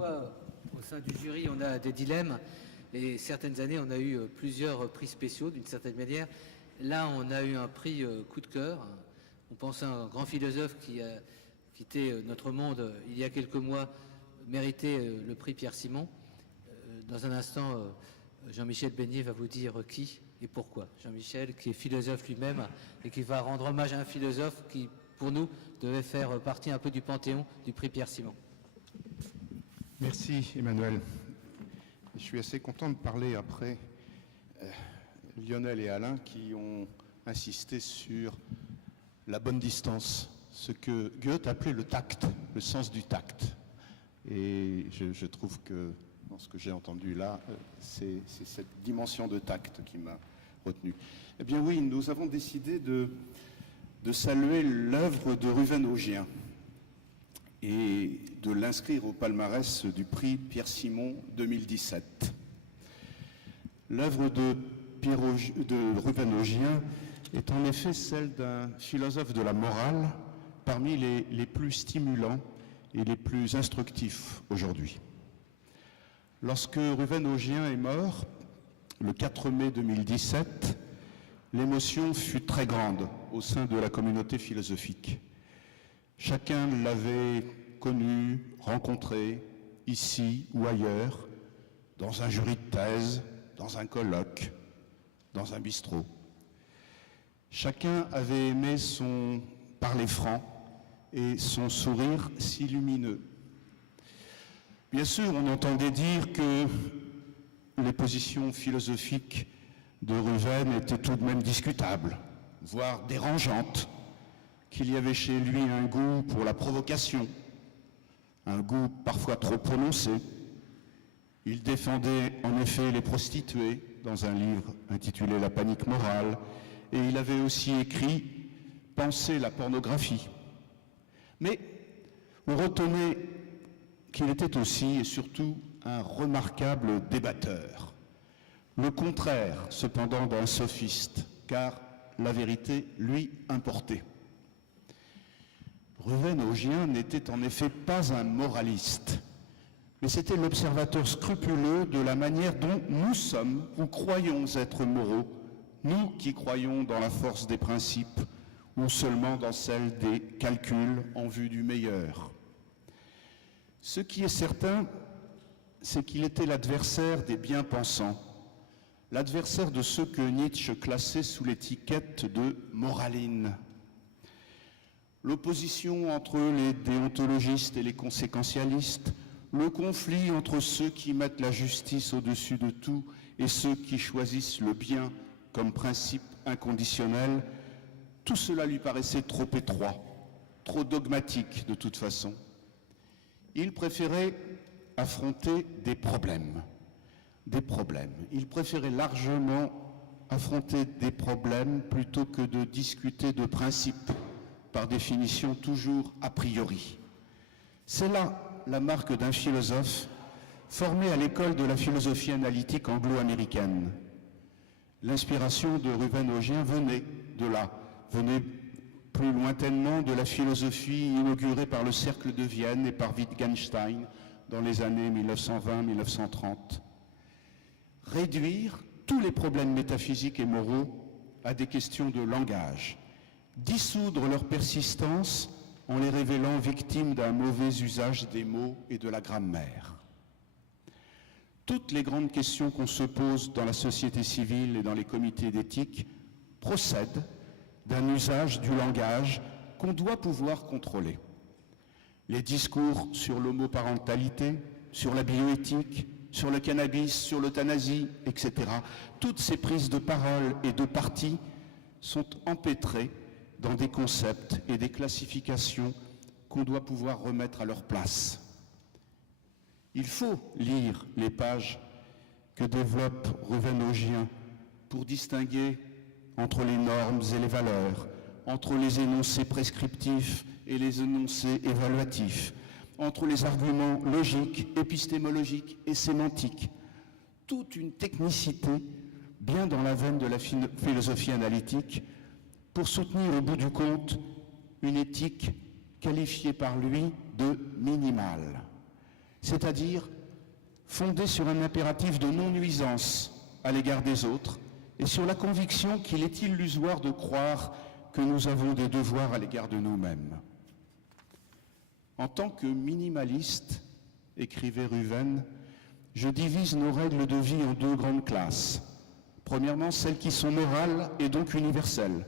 Parfois, au sein du jury, on a des dilemmes et certaines années, on a eu plusieurs prix spéciaux d'une certaine manière. Là, on a eu un prix coup de cœur. On pense à un grand philosophe qui a quitté notre monde il y a quelques mois, mérité le prix Pierre Simon. Dans un instant, Jean-Michel Beignet va vous dire qui et pourquoi. Jean-Michel, qui est philosophe lui-même et qui va rendre hommage à un philosophe qui, pour nous, devait faire partie un peu du panthéon du prix Pierre Simon. Merci Emmanuel. Je suis assez content de parler après Lionel et Alain qui ont insisté sur la bonne distance, ce que Goethe appelait le tact, le sens du tact. Et je trouve que dans ce que j'ai entendu là, c'est cette dimension de tact qui m'a retenu. Eh bien oui, nous avons décidé de saluer l'œuvre de Ruvén-Augien et de l'inscrire au palmarès du prix Pierre Simon 2017. L'œuvre de Ruvén-Augien est en effet celle d'un philosophe de la morale parmi les plus stimulants et les plus instructifs aujourd'hui. Lorsque Ruvén-Augien est mort, le 4 mai 2017, l'émotion fut très grande au sein de la communauté philosophique. Chacun l'avait connu, rencontré, ici ou ailleurs, dans un jury de thèse, dans un colloque, dans un bistrot. Chacun avait aimé son parler franc et son sourire si lumineux. Bien sûr, on entendait dire que les positions philosophiques de Ruvén étaient tout de même discutables, voire dérangeantes, qu'il y avait chez lui un goût pour la provocation, un goût parfois trop prononcé. Il défendait en effet les prostituées dans un livre intitulé La panique morale, et il avait aussi écrit « Penser la pornographie ». Mais on retenait qu'il était aussi et surtout un remarquable débatteur. Le contraire, cependant, d'un sophiste, car la vérité lui importait. Ruvén-Augien n'était en effet pas un moraliste, mais c'était l'observateur scrupuleux de la manière dont nous sommes ou croyons être moraux, nous qui croyons dans la force des principes ou seulement dans celle des calculs en vue du meilleur. Ce qui est certain, c'est qu'il était l'adversaire des bien-pensants, l'adversaire de ceux que Nietzsche classait sous l'étiquette de moraline. L'opposition entre les déontologistes et les conséquentialistes, le conflit entre ceux qui mettent la justice au-dessus de tout et ceux qui choisissent le bien comme principe inconditionnel, tout cela lui paraissait trop étroit, trop dogmatique de toute façon. Il préférait affronter des problèmes. Il préférait largement affronter des problèmes plutôt que de discuter de principes, par définition toujours a priori. C'est là la marque d'un philosophe formé à l'école de la philosophie analytique anglo-américaine. L'inspiration de Ruvén-Augien venait de là, venait plus lointainement de la philosophie inaugurée par le Cercle de Vienne et par Wittgenstein dans les années 1920-1930. Réduire tous les problèmes métaphysiques et moraux à des questions de langage, dissoudre leur persistance en les révélant victimes d'un mauvais usage des mots et de la grammaire. Toutes les grandes questions qu'on se pose dans la société civile et dans les comités d'éthique procèdent d'un usage du langage qu'on doit pouvoir contrôler. Les discours sur l'homoparentalité, sur la bioéthique, sur le cannabis, sur l'euthanasie, etc. Toutes ces prises de parole et de parti sont empêtrées dans des concepts et des classifications qu'on doit pouvoir remettre à leur place. Il faut lire les pages que développe Ruvén-Augien pour distinguer entre les normes et les valeurs, entre les énoncés prescriptifs et les énoncés évaluatifs, entre les arguments logiques, épistémologiques et sémantiques. Toute une technicité bien dans la veine de la philosophie analytique pour soutenir au bout du compte une éthique qualifiée par lui de minimale. c'est-à-dire fondée sur un impératif de non-nuisance à l'égard des autres et sur la conviction qu'il est illusoire de croire que nous avons des devoirs à l'égard de nous-mêmes. En tant que minimaliste, écrivait Ruven, je divise nos règles de vie en deux grandes classes. Premièrement, celles qui sont morales et donc universelles.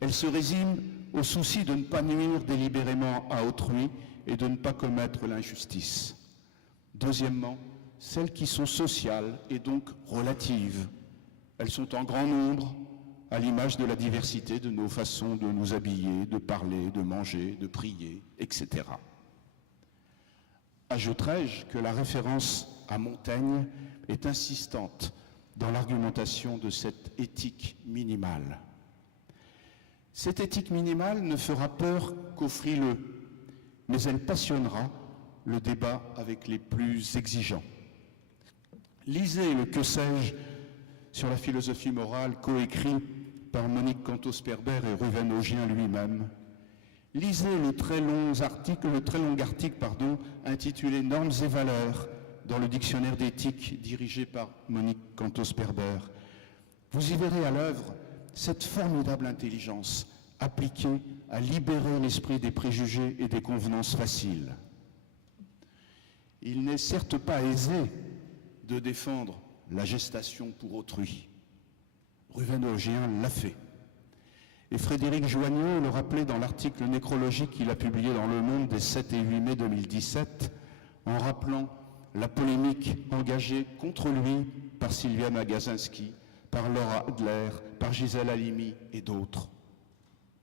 Elles se résument au souci de ne pas nuire délibérément à autrui et de ne pas commettre l'injustice. Deuxièmement, celles qui sont sociales et donc relatives. Elles sont en grand nombre, à l'image de la diversité de nos façons de nous habiller, de parler, de manger, de prier, etc. Ajouterai-je que la référence à Montaigne est insistante dans l'argumentation de cette éthique minimale. Cette éthique minimale ne fera peur qu'aux frileux, mais elle passionnera le débat avec les plus exigeants. Lisez le « Que sais-je » sur la philosophie morale, coécrit par Monique Cantos-Perber et Ruven Augien lui-même. Lisez le très long article intitulé « Normes et valeurs » dans le dictionnaire d'éthique dirigé par Monique Cantos-Perber. Vous y verrez à l'œuvre cette formidable intelligence appliquée à libérer l'esprit des préjugés et des convenances faciles. Il n'est certes pas aisé de défendre la gestation pour autrui. Ruven Augien l'a fait. Et Frédéric Joignot le rappelait dans l'article nécrologique qu'il a publié dans Le Monde des 7 et 8 mai 2017, en rappelant la polémique engagée contre lui par Sylvia Magazinski, par Laura Adler, par Gisèle Halimi et d'autres.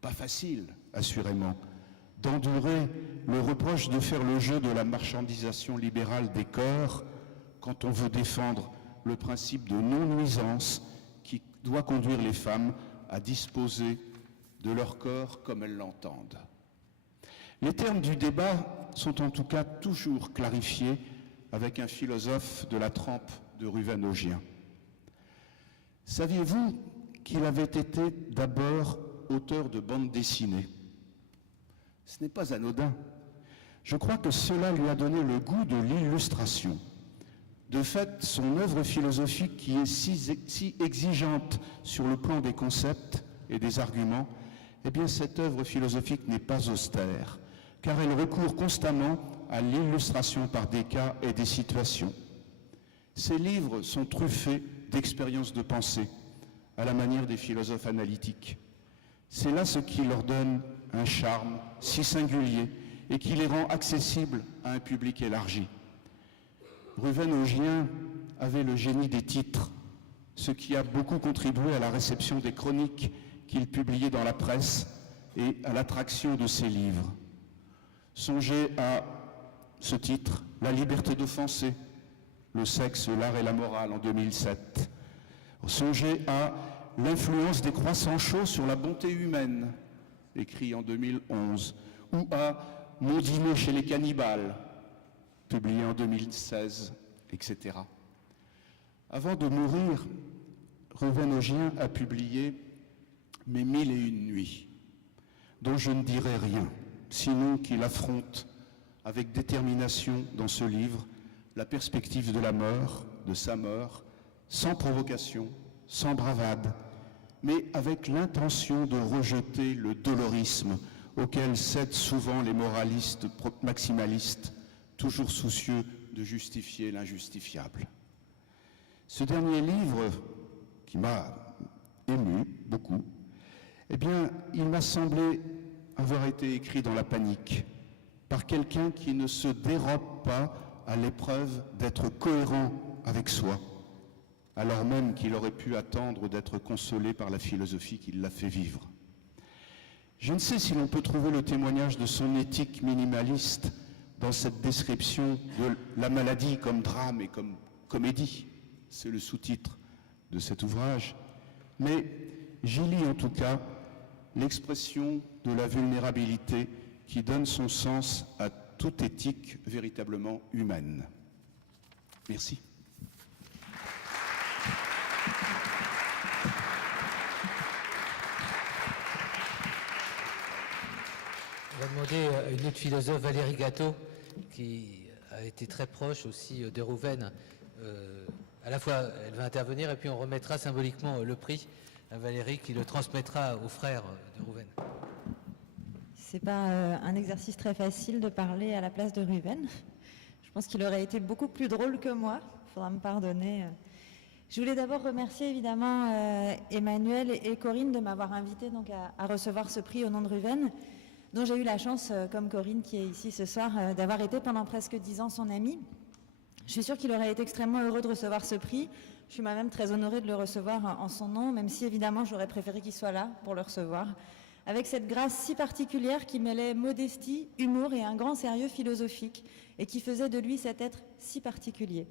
Pas facile, assurément, d'endurer le reproche de faire le jeu de la marchandisation libérale des corps quand on veut défendre le principe de non-nuisance qui doit conduire les femmes à disposer de leur corps comme elles l'entendent. Les termes du débat sont en tout cas toujours clarifiés avec un philosophe de la trempe de Ruven Augien. Saviez-vous qu'il avait été d'abord auteur de bande dessinée? Ce n'est pas anodin. Je crois que cela lui a donné le goût de l'illustration. De fait, son œuvre philosophique, qui est si exigeante sur le plan des concepts et des arguments, eh bien cette œuvre philosophique n'est pas austère, car elle recourt constamment à l'illustration par des cas et des situations. Ses livres sont truffés d'expériences de pensée, à la manière des philosophes analytiques. C'est là ce qui leur donne un charme si singulier et qui les rend accessibles à un public élargi. Ruven Augien avait le génie des titres, ce qui a beaucoup contribué à la réception des chroniques qu'il publiait dans la presse et à l'attraction de ses livres. Songez à ce titre, « La liberté d'offenser, le sexe, l'art et la morale » en 2007. Songez à « L'influence des croissants chauds sur la bonté humaine » écrit en 2011, ou à « Mon dîner chez les cannibales » publié en 2016, etc. Avant de mourir, Ruven Augien a publié « Mes 1001 nuits », dont je ne dirai rien, sinon qu'il affronte avec détermination dans ce livre la perspective de la mort, de sa mort, sans provocation, sans bravade, mais avec l'intention de rejeter le dolorisme auquel cèdent souvent les moralistes maximalistes, toujours soucieux de justifier l'injustifiable. Ce dernier livre, qui m'a ému beaucoup, eh bien, il m'a semblé avoir été écrit dans la panique, par quelqu'un qui ne se dérobe pas à l'épreuve d'être cohérent avec soi, alors même qu'il aurait pu attendre d'être consolé par la philosophie qui l'a fait vivre. Je ne sais si l'on peut trouver le témoignage de son éthique minimaliste dans cette description de la maladie comme drame et comme comédie. C'est le sous-titre de cet ouvrage. Mais j'y lis en tout cas l'expression de la vulnérabilité qui donne son sens à toute éthique véritablement humaine. Merci. On va demander à une autre philosophe, Valérie Gâteau, qui a a été très proche aussi de Rouven. À la fois, elle va intervenir et puis on remettra symboliquement le prix à Valérie qui le transmettra aux frères de Rouven. C'est pas un exercice très facile de parler à la place de Rouven. Je pense qu'il aurait été beaucoup plus drôle que moi. Il faudra me pardonner. Je voulais d'abord remercier évidemment Emmanuel et Corinne de m'avoir invité donc à recevoir ce prix au nom de Rouven, dont j'ai eu la chance, comme Corinne qui est ici ce soir, d'avoir été pendant presque 10 ans son amie. Je suis sûre qu'il aurait été extrêmement heureux de recevoir ce prix. Je suis moi-même très honorée de le recevoir en son nom, même si évidemment j'aurais préféré qu'il soit là pour le recevoir, avec cette grâce si particulière qui mêlait modestie, humour et un grand sérieux philosophique, et qui faisait de lui cet être si particulier.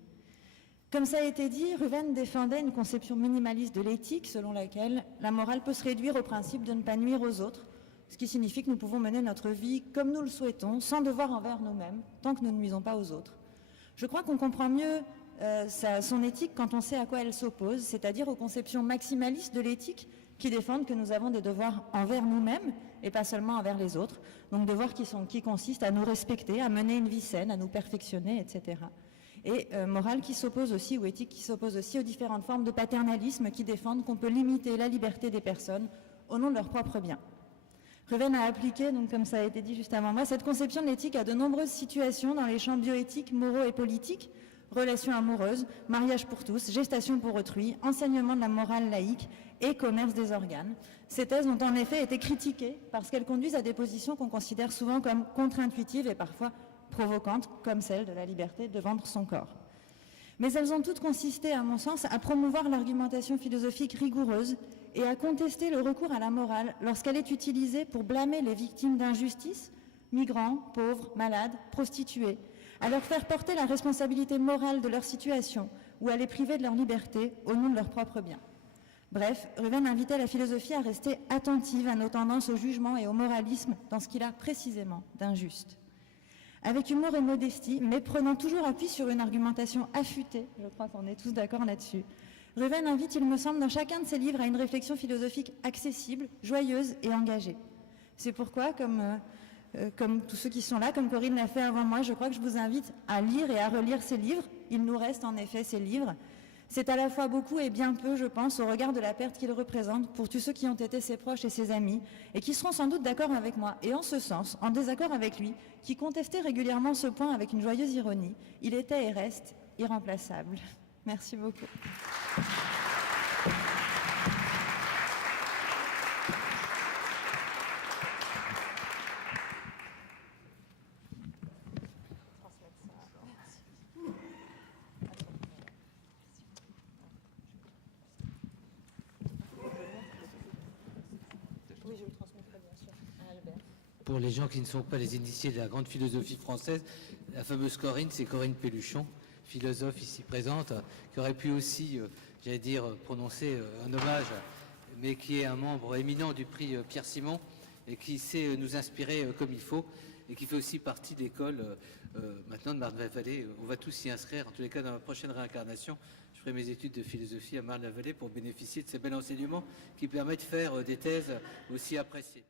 Comme ça a été dit, Rouven défendait une conception minimaliste de l'éthique selon laquelle la morale peut se réduire au principe de ne pas nuire aux autres, ce qui signifie que nous pouvons mener notre vie comme nous le souhaitons, sans devoir envers nous-mêmes, tant que nous ne nuisons pas aux autres. Je crois qu'on comprend mieux son éthique quand on sait à quoi elle s'oppose, c'est-à-dire aux conceptions maximalistes de l'éthique qui défendent que nous avons des devoirs envers nous-mêmes et pas seulement envers les autres, donc devoirs qui consistent à nous respecter, à mener une vie saine, à nous perfectionner, etc. Et morale qui s'oppose aussi, ou éthique qui s'oppose aussi aux différentes formes de paternalisme qui défendent qu'on peut limiter la liberté des personnes au nom de leur propre bien. Rouven a appliqué, donc comme ça a été dit juste avant moi, cette conception de l'éthique à de nombreuses situations dans les champs bioéthiques, moraux et politiques, relations amoureuses, mariage pour tous, gestation pour autrui, enseignement de la morale laïque et commerce des organes. Ces thèses ont en effet été critiquées parce qu'elles conduisent à des positions qu'on considère souvent comme contre-intuitives et parfois provocantes, comme celle de la liberté de vendre son corps. Mais elles ont toutes consisté, à mon sens, à promouvoir l'argumentation philosophique rigoureuse et à contester le recours à la morale lorsqu'elle est utilisée pour blâmer les victimes d'injustice, migrants, pauvres, malades, prostituées, à leur faire porter la responsabilité morale de leur situation ou à les priver de leur liberté au nom de leur propre bien. Bref, Rouven invitait la philosophie à rester attentive à nos tendances au jugement et au moralisme dans ce qu'il a précisément d'injuste. Avec humour et modestie, mais prenant toujours appui sur une argumentation affûtée, je crois qu'on est tous d'accord là-dessus, Rouven invite, il me semble, dans chacun de ses livres à une réflexion philosophique accessible, joyeuse et engagée. C'est pourquoi, comme tous ceux qui sont là, comme Corinne l'a fait avant moi, je crois que je vous invite à lire et à relire ces livres. Il nous reste en effet ces livres. C'est à la fois beaucoup et bien peu, je pense, au regard de la perte qu'ils représentent pour tous ceux qui ont été ses proches et ses amis, et qui seront sans doute d'accord avec moi, et en ce sens, en désaccord avec lui, qui contestait régulièrement ce point avec une joyeuse ironie. Il était et reste irremplaçable. Merci beaucoup. Pour les gens qui ne sont pas les initiés de la grande philosophie française, la fameuse Corinne, c'est Corinne Pelluchon, philosophe ici présente, qui aurait pu aussi, j'allais dire, prononcer un hommage, mais qui est un membre éminent du prix Pierre Simon et qui sait nous inspirer comme il faut et qui fait aussi partie de l'école maintenant de Marne-la-Vallée. On va tous s'y inscrire. En tous les cas, dans ma prochaine réincarnation, je ferai mes études de philosophie à Marne-la-Vallée pour bénéficier de ces bels enseignements qui permettent de faire des thèses aussi appréciées.